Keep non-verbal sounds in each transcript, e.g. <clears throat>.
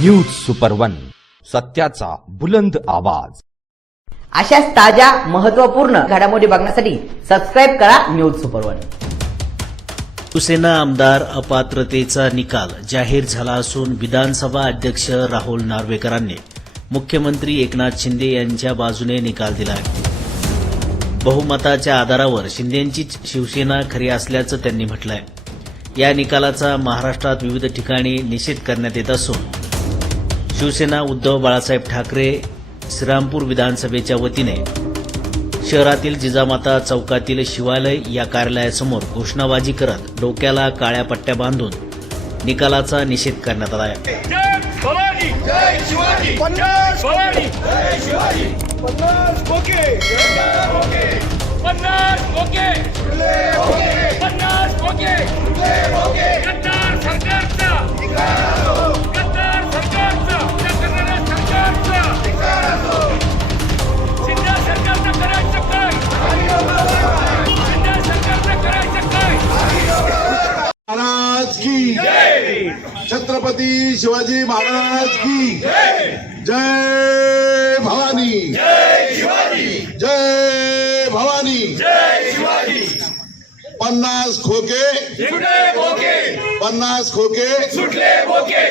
News super one सत्याचा बुलंद आवाज. अशाच ताज्या महत्त्वपूर्ण घडामोडी बघण्यासाठी सबस्क्राईब करा न्यूज सुपर वन शिवसेना आमदार अपात्रतेचा निकाल जाहीर झाला असून विधानसभा अध्यक्ष राहुल नार्वेकरांनी मुख्यमंत्री एकनाथ शिंदे यांच्या बाजूने निकाल दिलाय. बहुमताच्या आधारावर शिंदेंचीच शिवसेना खरी असल्याचं त्यांनी म्हटलंय. या निकालाचा महाराष्ट्रात विविध ठिकाणी निषेध करण्यात येत असून शिवसेना उद्धव बाळासाहेब ठाकरे श्रीरामपूर विधानसभेच्या वतीने शहरातील जिजामाता चौकातील शिवालय या कार्यालयासमोर घोषणाबाजी करत डोक्याला काळ्या पट्ट्या बांधून निकालाचा निषेध करण्यात आला आहे छत्रपती शिवाजी महाराज की जय भवानी। जय भवानी। पन्नास खोके। पन्नास खोके। सुटले बोके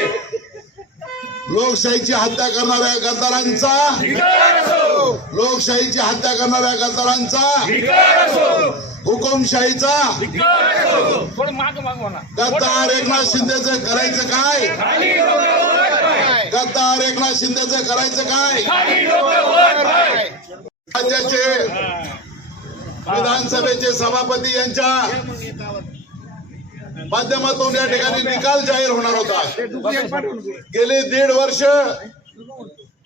लोकशाहीची हत्या करणाऱ्या गद्दारांचा। लोकशाहीची हत्या करणाऱ्या गद्दारांचा। हुकुमशाहीचा। गद्दार एकनाथ शिंदेचं करायचं काय? गद्दार एकनाथ शिंदेचं करायचं काय? राज्याचे विधानसभेचे सभापती यांच्या माध्यमातून या ठिकाणी निकाल जाहीर होणार होता. गेली दीड वर्ष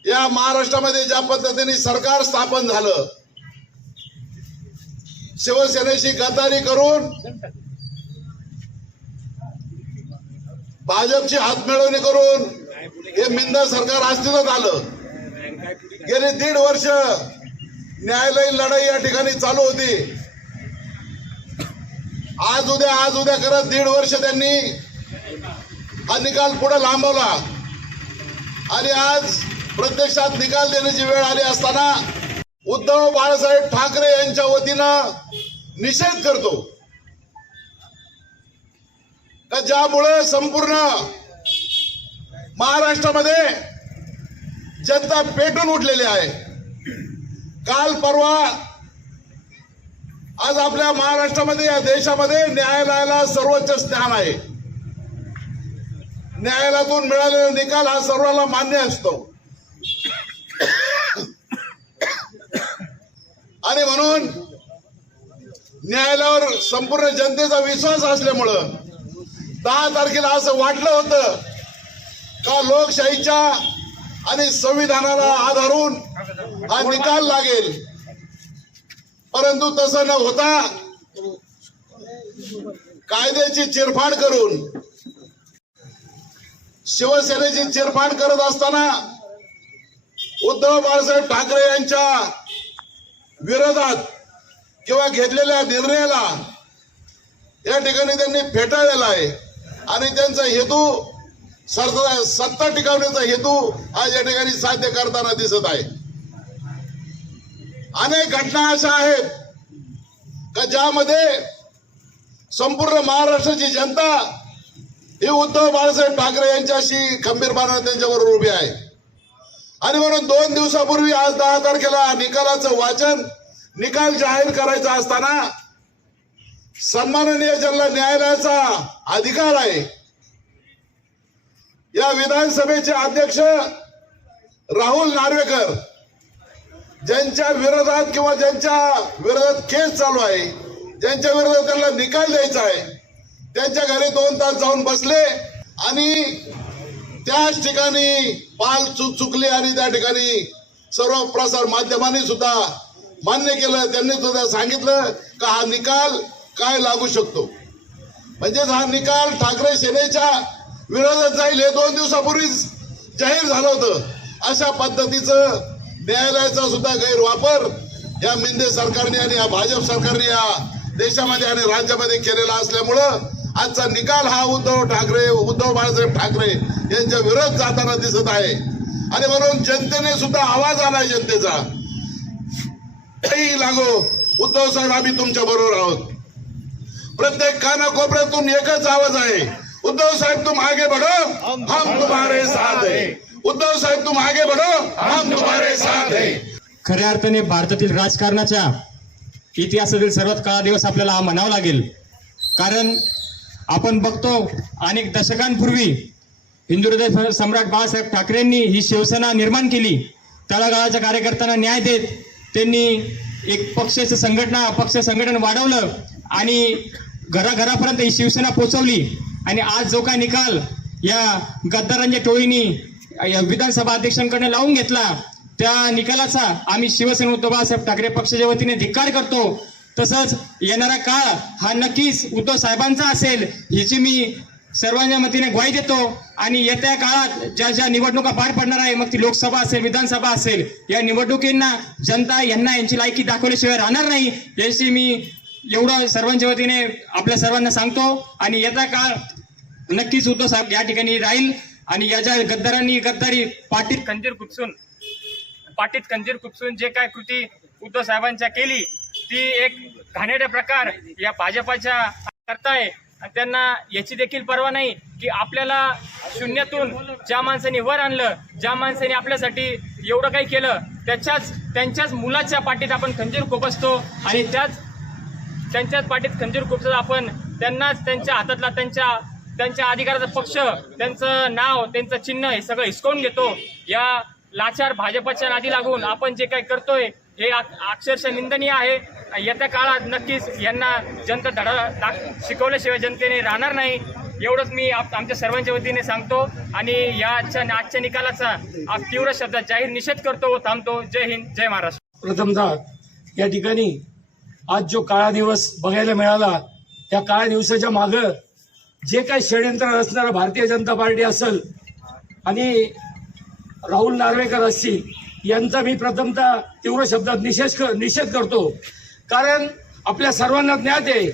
या महाराष्ट्रामध्ये ज्या पद्धतीने सरकार स्थापन झालं शिवसेनेशी गद्दारी करून भाजपची हातमिळवणी करून हे मिंद सरकार अस्तित्वात आलं. गेली दीड वर्ष न्यायालयीन लढाई या ठिकाणी चालू होती. आज उद्या आज उद्या करत दीड वर्ष त्यांनी हा निकाल पुढे लांबवला. आणि आज प्रत्यक्षात निकाल देण्याची वेळ आली असताना उद्धव बाळासाहेब ठाकरे यांच्या वतीनं निषेध करतो. का ज्यामुळे संपूर्ण महाराष्ट्रामध्ये जनता पेटून उठलेली आहे. काल परवा आज आपल्या महाराष्ट्रामध्ये या देशामध्ये न्यायालयाला सर्वोच्च स्थान आहे. न्यायालयातून मिळालेला निकाल हा सर्वांना मान्य असतो. आणि म्हणून न्यायालयावर संपूर्ण जनतेचा विश्वास असल्यामुळं दहा तारखेला असं वाटलं होतं का लोकशाहीच्या आणि संविधानाला आधारून हा निकाल लागेल. परंतु तसं न होता कायद्याची चिरफाड करून शिवसेनेची चिरफाड करत असताना उद्धव बाळासाहेब ठाकरे यांच्या विरोधात किंवा घेतलेल्या निर्णयाला या ठिकाणी त्यांनी फेटाळलेला आहे. आणि त्यांचा हेतू सर- सत्ता टिकवण्याचा हेतू आज या ठिकाणी साध्य करताना दिसत आहे. अनेक घटना अशा आहेत का ज्यामध्ये संपूर्ण महाराष्ट्राची जनता ही उद्धव बाळासाहेब ठाकरे यांच्याशी खंबीरपणाने त्यांच्यावर उभी आहे. आणि म्हणून दोन दिवसापूर्वी आज दहा तारखेला निकालाचं वाचन निकाल जाहीर करायचा असताना सन्माननीय ज्यांना न्यायालयाचा अधिकार आहे. या विधानसभेचे अध्यक्ष राहुल नार्वेकर ज्यांच्या विरोधात किंवा ज्यांच्या विरोधात केस चालू आहे ज्यांच्या विरोधात त्यांना निकाल द्यायचा आहे त्यांच्या घरी दोन तास जाऊन बसले आणि त्याच ठिकाणी पाल चूक चुकली आणि त्या ठिकाणी सर्व प्रसार माध्यमांनी सुद्धा मान्य केलं. त्यांनी सुद्धा सांगितलं का हा निकाल काय लागू शकतो? म्हणजेच हा निकाल ठाकरे सेनेच्या विरोधात जाईल हे दोन दिवसापूर्वीच जाहीर झालं होतं. अशा पद्धतीचं न्यायालयाचा सुद्धा गैरवापर या मिंदे सरकारने आणि या भाजप सरकारने या देशामध्ये आणि राज्यामध्ये केलेला असल्यामुळं आजचा निकाल हा उद्धव ठाकरे उद्धव बाळासाहेब ठाकरे यांच्या विरोध जाताना दिसत आहे. आणि म्हणून जनतेने सुद्धा आवाज आलाय जनतेचा. काही लागो उद्धव साहेब आम्ही तुमच्या बरोबर आहोत. प्रत्येक कानाकोपऱ्यातून एकच आवाज आहे. उद्धव साहेब तुम आगे बढ़ो हम तुम्हारे साथ है। उद्धव साहेब तुम आगे बढ़ो हम तुम्हारे साथ है। खऱ्या अर्थाने भारतातील राजकारणाच्या इतिहासातील सर्वात काळा दिवस आपल्याला हा म्हणावा लागेल. कारण आपण बघतो अनेक दशकांपूर्वी हिंदू हृदय सम्राट बाळासाहेब ठाकरेंनी ही शिवसेना निर्माण केली. तळागाळाच्या कार्यकर्त्यांना न्याय देत त्यांनी एक पक्षाचं संघटना पक्ष संघटन वाढवलं आणि घराघरापर्यंत ही शिवसेना पोहोचवली आणि आज जो काय निकाल या गद्दारांच्या टोळीनी या विधानसभा अध्यक्षांकडे लावून घेतला त्या निकालाचा आम्ही शिवसेना उद्धव बाळासाहेब ठाकरे पक्षाच्या वतीने धिक्कार करतो. तसंच येणारा काळ हा नक्कीच उद्धव साहेबांचा असेल ह्याची मी सर्वांच्या मतीने ग्वाही देतो. आणि येत्या काळात ज्या ज्या निवडणुका पार पडणार आहे मग ती लोकसभा असेल विधानसभा असेल या निवडणुकींना जनता यांना यांची लायकी दाखवल्याशिवाय राहणार नाही. याची मी एवढं सर्वांच्या वतीने आपल्या सर्वांना सांगतो आणि येत्या काळ नक्कीच उद्धव साहेब या ठिकाणी राहील आणि याच्या गद्दारांनी गद्दारी पाटीत खंजीर खुपसून पाटीत खंजीर खुपसून जे काय कृती उद्धव साहेबांच्या केली ती एक घाणेरडा प्रकार या भाजपाच्या करताय. आणि त्यांना याची देखील पर्वा नाही की आपल्याला शून्यातून ज्या माणसाने वर आणलं ज्या माणसाने आपल्यासाठी एवढं काही केलं त्याच्याच त्यांच्याच मुलाच्या पाठीत आपण खंजीर खोपसतो आणि त्याच त्यांच्याच पाठीत खंजीर खुपसत आपण त्यांनाच त्यांच्या हातातला त्यांच्या त्यांच्या अधिकाराचा पक्ष त्यांचं नाव त्यांचं चिन्ह हे सगळं हिसकावून घेतो. या लाचार भाजपच्या नादी लागून आपण जे काही करतोय हे अक्षरशः निंदनीय आहे. येत्या काळात नक्कीच यांना जनता धडा शिकवल्याशिवाय जनतेने राहणार नाही. एवढंच मी आमच्या सर्वांच्या वतीने सांगतो आणि या आजच्या आजच्या निकालाचा तीव्र शब्दात जाहीर निषेध करतो व थांबतो. जय हिंद जय महाराष्ट्र. प्रथमतः या ठिकाणी आज जो काळा दिवस बघायला मिळाला त्या काळ्या दिवसाच्या मागं जे काही षडयंत्र रचणारा भारतीय जनता पार्टी असेल आणि राहुल नार्वेकर असतील यांचा मी प्रथमतः तीव्र शब्दात निषेध कर निषेध करतो. कारण आपल्या सर्वांना ज्ञात आहे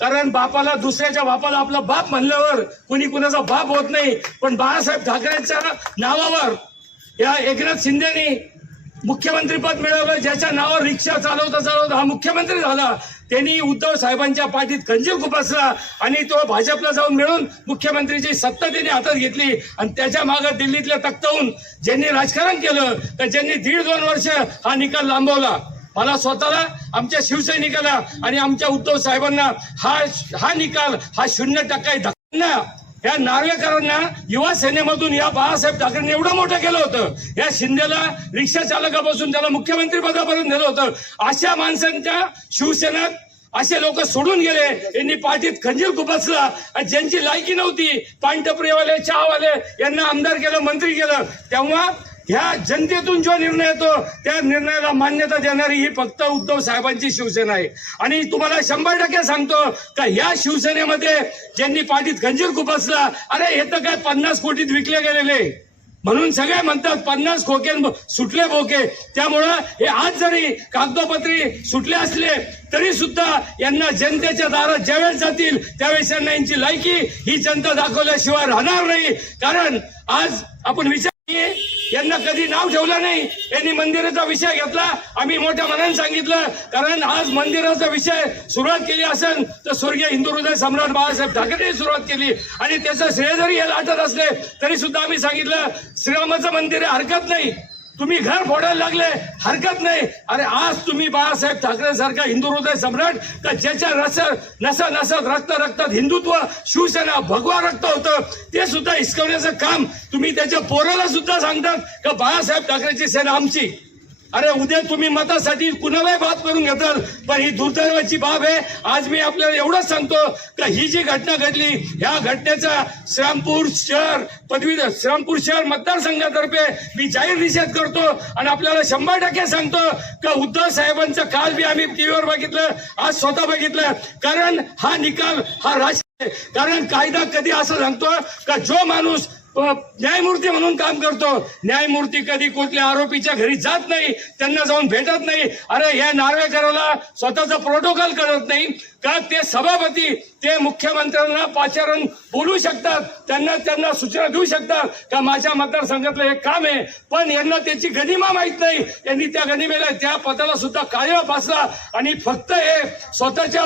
कारण बापाला दुसऱ्याच्या बापाला आपला बाप म्हणल्यावर कुणी कुणाचा बाप होत नाही पण बाळासाहेब ठाकरेंच्या नावावर या एकनाथ शिंदेनी मुख्यमंत्रीपद मिळवलं ज्याच्या नावावर रिक्षा चालवता चालवता हा मुख्यमंत्री झाला. त्यांनी उद्धव साहेबांच्या पाठीत खंजीर खुपसला आणि तो भाजपला जाऊन मिळून मुख्यमंत्रीची सत्ता त्यांनी हातात घेतली आणि त्याच्यामागे दिल्लीतल्या तख्ताहून ज्यांनी राजकारण केलं तर ज्यांनी दीड दोन वर्ष हा निकाल लांबवला. मला स्वतःला आमच्या शिवसैनिकाला आणि आमच्या उद्धव साहेबांना हा हा निकाल हा शून्य टक्का या नार्वेकरांना युवा सेनेमधून या बाळासाहेब ठाकरेंनी एवढं मोठं केलं होतं. या शिंदेला रिक्षा चालकापासून त्याला मुख्यमंत्री पदापर्यंत नेलं होतं. अशा माणसांच्या शिवसेनेत असे लोक सोडून गेले. यांनी पाठीत खंजीर खुपसला. आणि ज्यांची लायकी नव्हती पानटपरीवाले चहावाले यांना आमदार केलं मंत्री केलं. तेव्हा ह्या जनतेतून जो निर्णय येतो त्या निर्णयाला मान्यता देणारी ही फक्त उद्धव साहेबांची शिवसेना आहे. आणि तुम्हाला शंभर टक्के सांगतो का या शिवसेनेमध्ये ज्यांनी पाठीत खंजीर खुपसला अरे हे तर काय पन्नास कोटीत विकले गेलेले. म्हणून सगळे म्हणतात पन्नास खोके सुटले बोके त्यामुळं हे आज जरी कागदोपत्री सुटले असले तरी सुद्धा यांना जनतेच्या दारात ज्यावेळेस जातील त्यावेळेस यांना यांची लायकी ही जनता दाखवल्याशिवाय राहणार नाही. कारण आज आपण विचार यांना कधी नाव ठेवलं नाही. यांनी मंदिराचा विषय घेतला. आम्ही मोठ्या मनाने सांगितलं कारण आज मंदिराचा विषय सुरुवात केली असेल तर स्वर्गीय हिंदू हृदय सम्राट बाळासाहेब ठाकरेंनी सुरुवात केली. आणि त्याचं श्रेय जरी हे लाटत असले तरी सुद्धा आम्ही सांगितलं श्रीरामाचं मंदिर हरकत नाही. तुम्ही घर फोडायला लागले हरकत नाही. अरे आज तुम्ही बाळासाहेब ठाकरे सारखा हिंदू हृदय सम्राट का ज्याच्या रस नसा नसत रक्त रक्तात हिंदुत्व शिवसेना भगवा रक्त होतं ते सुद्धा हिसकवण्याचं काम तुम्ही त्याच्या पोराला सुद्धा सांगतात का बाळासाहेब ठाकरेची सेना आमची? अरे उद्या तुम्ही मतासाठी कुणालाही बात करून घेताल पण ही दुर्दैवाची बाब आहे. आज मी आपल्याला एवढंच सांगतो का ही जी घटना घडली ह्या घटनेचा श्रामपूर शहर पदवीधर श्रामपूर शहर मतदारसंघातर्फे मी जाहीर निषेध करतो आणि आपल्याला शंभर टक्के सांगतो का उद्धव साहेबांचं काल बी आम्ही टीव्हीवर बघितलं आज स्वतः बघितलं. कारण हा निकाल हा राज कारण कायदा कधी असं सांगतो का जो माणूस न्यायमूर्ती म्हणून काम करतो. न्यायमूर्ती कधी कुठल्या आरोपीच्या घरी जात नाही त्यांना जाऊन भेटत नाही. अरे या नार्वेकराला स्वतःचा प्रोटोकॉल करत नाही. का ते सभापती ते मुख्यमंत्र्यांना पाचारण बोलू शकतात त्यांना त्यांना सूचना देऊ शकतात. का माझ्या मतदारसंघातलं हे काम आहे पण यांना त्याची गनिमा माहीत नाही. यांनी त्या गनिमेला त्या पदाला सुद्धा कायवा फासला. आणि फक्त हे स्वतःच्या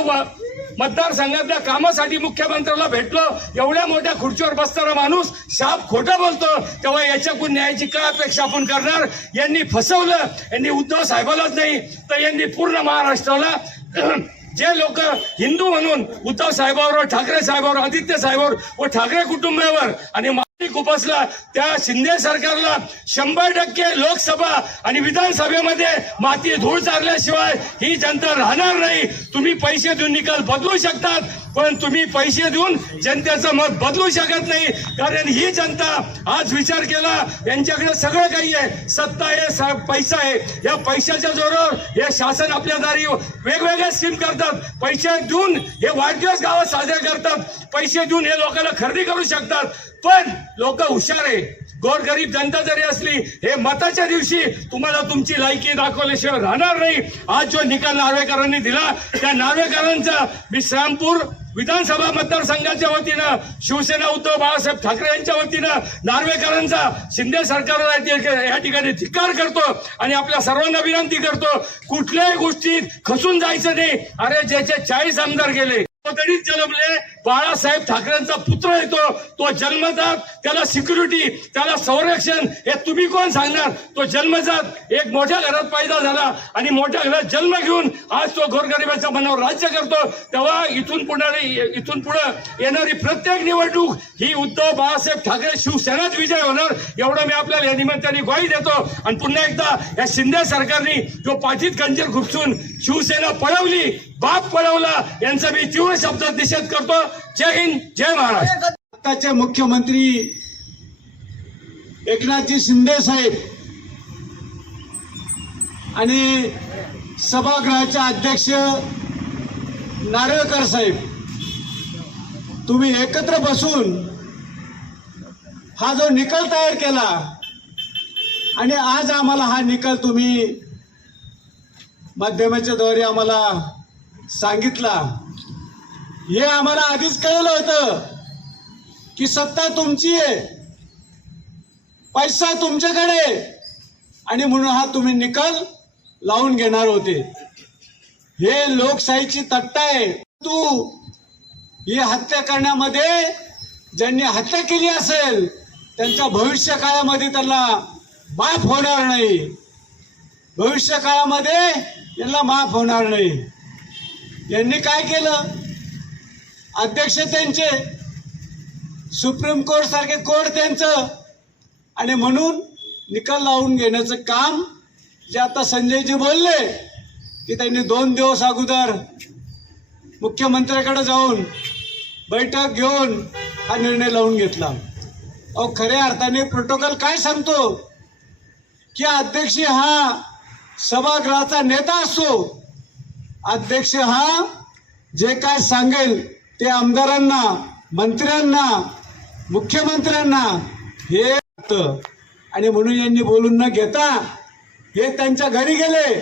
मतदारसंघातल्या कामासाठी मुख्यमंत्र्याला भेटलो. एवढ्या मोठ्या खुर्चीवर बसणारा माणूस बाप खोटं बोलतो. तेव्हा याच्याकडून न्यायाची काय अपेक्षा आपण करणार? यांनी फसवलं. यांनी उद्धव साहेबालाच नाही तर यांनी पूर्ण महाराष्ट्राला <clears throat> जे लोक हिंदू म्हणून उद्धव साहेबावर ठाकरे साहेबावर आदित्य साहेबावर व ठाकरे कुटुंबावर आणि खुपसला त्या शिंदे सरकारला शंभर टक्के लोकसभा आणि विधानसभेमध्ये माती धूळ चारल्याशिवाय ही जनता राहणार नाही. तुम्ही पैसे देऊन निकाल बदलू शकतात पण तुम्ही पैसे देऊन जनतेचं मत बदलू शकत नाही. कारण ही जनता आज विचार केला यांच्याकडे सगळं काही आहे. सत्ता आहे पैसा आहे. या पैशाच्या जोरावर हे शासन आपल्या दारी वेगवेगळ्या स्कीम करतात. पैसे देऊन हे वाढदिवस गावात साजरे करतात. पैसे देऊन हे लोकांना खरेदी करू शकतात. पण लोक हुशार आहे. गोरगरीब जनता जरी असली हे मताच्या दिवशी तुम्हाला तुमची लायकी दाखवल्याशिवाय राहणार नाही. आज जो निकाल नार्वेकरांनी दिला त्या नार्वेकरांचा विश्रामपूर विधानसभा मतदारसंघाच्या वतीनं शिवसेना उद्धव बाळासाहेब ठाकरे यांच्या वतीनं नार्वेकरांचा शिंदे सरकारला या ठिकाणी धिक्कार करतो आणि आपल्या सर्वांना विनंती करतो कुठल्याही गोष्टीत खचून जायचं नाही. अरे ज्याचे चाळीस आमदार गेले. जन्मले. बाळासाहेब ठाकरेंचा पुत्र येतो. तो जन्मजात त्याला सिक्युरिटी त्याला संरक्षण हे तुम्ही कोण सांगणार? तो जन्मजात. एक मोठ्या घरात पैदा झाला आणि मोठ्या घरात जन्म घेऊन आज तो गोरगरिबाच्या मनावर राज्य करतो. तेव्हा इथून पुढे इथून पुढे येणारी प्रत्येक निवडणूक ही उद्धव बाळासाहेब ठाकरे शिवसेनाच विजय होणार एवढं मी आपल्याला या निमित्ताने ग्वाही देतो. आणि पुन्हा एकदा या शिंदे सरकारने जो पाठीत गंजीर खुपसून शिवसेना पळवली बाप पळवला यांचा मी तीव्र शब्दात निषेध करतो. जय हिंद जय महाराष्ट्र. आताचे मुख्यमंत्री एकनाथजी शिंदे साहेब आणि सभागृहाचे अध्यक्ष नारळकर साहेब तुम्ही एकत्र बसून हा जो निकाल तयार केला आणि आज आम्हाला हा निकाल तुम्ही माध्यमाच्या द्वारे आम्हाला सांगितला. हे आम्हाला आधीच कळलं होतं की सत्ता तुमची आहे. पैसा तुमच्याकडे आणि म्हणून हा तुम्ही निकाल लावून घेणार होते. हे लोकशाहीची तट्टा आहे. तू ही हत्या करण्यामध्ये ज्यांनी हत्या केली असेल त्यांच्या भविष्य काळामध्ये त्यांना माफ होणार नाही. भविष्य काळामध्ये यांना माफ होणार नाही. यांनी काय केलं? अध्यक्ष त्यांचे सुप्रीम कोर्ट सारखे कोर्ट त्यांचं आणि म्हणून निकाल लावून घेण्याचं काम जे आता संजयजी बोलले की त्यांनी दोन दिवस अगोदर मुख्यमंत्र्याकडे जाऊन बैठक घेऊन हा निर्णय लावून घेतला. अहो खऱ्या अर्थाने प्रोटोकॉल काय सांगतो? की अध्यक्ष हा सभागृहाचा नेता असतो. अध्यक्ष हा जे काय सांगेल ते आमदारांना मंत्र्यांना मुख्यमंत्र्यांना हे आणि म्हणून यांनी बोलून न घेता हे त्यांच्या घरी गेले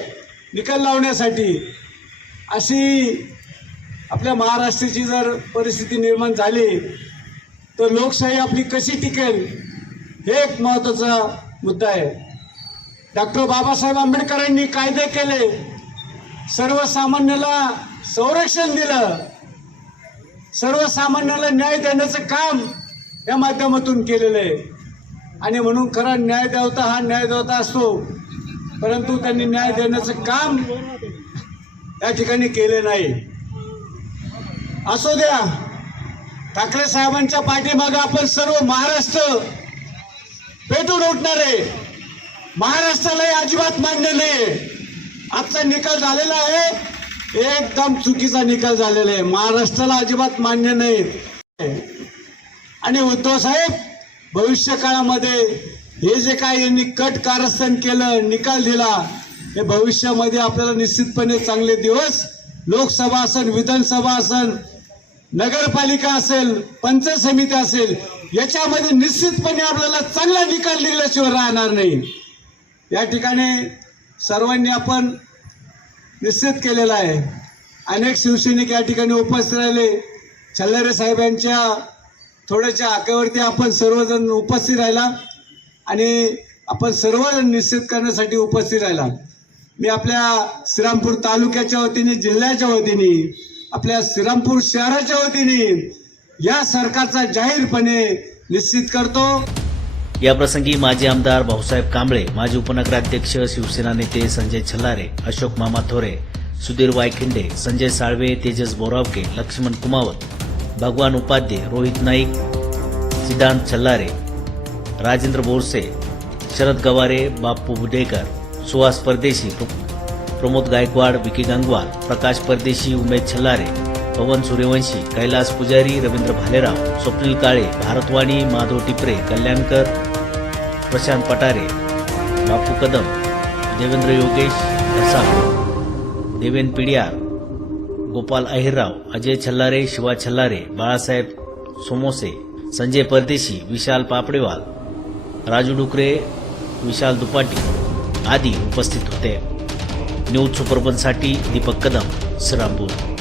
निकाल लावण्यासाठी. अशी आपल्या महाराष्ट्राची जर परिस्थिती निर्माण झाली तर लोकशाही आपली कशी टिकेल हे एक महत्त्वाचा मुद्दा आहे. डॉक्टर बाबासाहेब आंबेडकरांनी कायदे केले. सर्वसामान्याला संरक्षण दिलं. सर्वसामान्याला न्याय देण्याचं काम या माध्यमातून केलेलं आहे. आणि म्हणून खरा न्याय देवता हा न्याय देवता असतो. परंतु त्यांनी न्याय देण्याचं काम या ठिकाणी केले नाही. असो द्या. ठाकरे साहेबांच्या पाठीमागे आपण सर्व महाराष्ट्र पेटून उठणार आहे. महाराष्ट्रालाही अजिबात मान्य नाही. आजचा निकाल झालेला आहे. एकदम चुकीचा निकाल झालेला आहे. महाराष्ट्राला अजिबात मान्य नाही. आणि उद्धव साहेब भविष्य काळामध्ये हे जे काय यांनी कट कारस्थान केलं निकाल दिला हे भविष्यामध्ये आपल्याला निश्चितपणे चांगले दिवस लोकसभा असेल विधानसभा असेल नगरपालिका असेल पंचायत समिती असेल याच्यामध्ये निश्चितपणे आपल्याला चांगला निकाल निघल्याशिवाय राहणार नाही. या ठिकाणी सर्वांनी आपण निश्चित केलेला आहे. अनेक शिवसैनिक या ठिकाणी उपस्थित राहिले. छल्लारे साहेबांच्या थोड्याच्या हाकेवरती आपण सर्वजण उपस्थित राहिला आणि आपण सर्वजण निश्चित करण्यासाठी उपस्थित राहिला. मी आपल्या श्रीरामपूर तालुक्याच्या वतीने जिल्ह्याच्या वतीने आपल्या श्रीरामपूर शहराच्या वतीने या सरकारचा जाहीरपणे निश्चित करतो. याप्रसंगी माजी आमदार भाऊसाहेब कांबळे माजी उपनगराध्यक्ष शिवसेना नेते संजय छल्लारे अशोक मामा थोरे सुधीर वायखिंडे संजय साळवे तेजस बोरावके लक्ष्मण कुमावत भगवान उपाध्ये रोहित नाईक सिद्धांत छल्लारे राजेंद्र बोरसे शरद गवारे बाप्पू बुडेकर सुहास परदेशी प्रमोद गायकवाड विकी गंगवार प्रकाश परदेशी उमेद छल्लारे पवन सूर्यवंशी कैलास पुजारी रवींद्र भालेराव स्वप्नील काळे भारतवाणी माधव टिपरे कल्याणकर प्रशांत पटारे बापू कदम देवेंद्र योगेश ढसाळ देवेन पिडियार गोपाल अहिरराव अजय छल्लारे शिवा छल्लारे बाळासाहेब सोमोसे संजय परदेशी विशाल पापडेवाल राजू डुकरे विशाल दुपाटी आदी उपस्थित होते. न्यूज सुपरबनसाठी दीपक कदम श्रीरामपूर.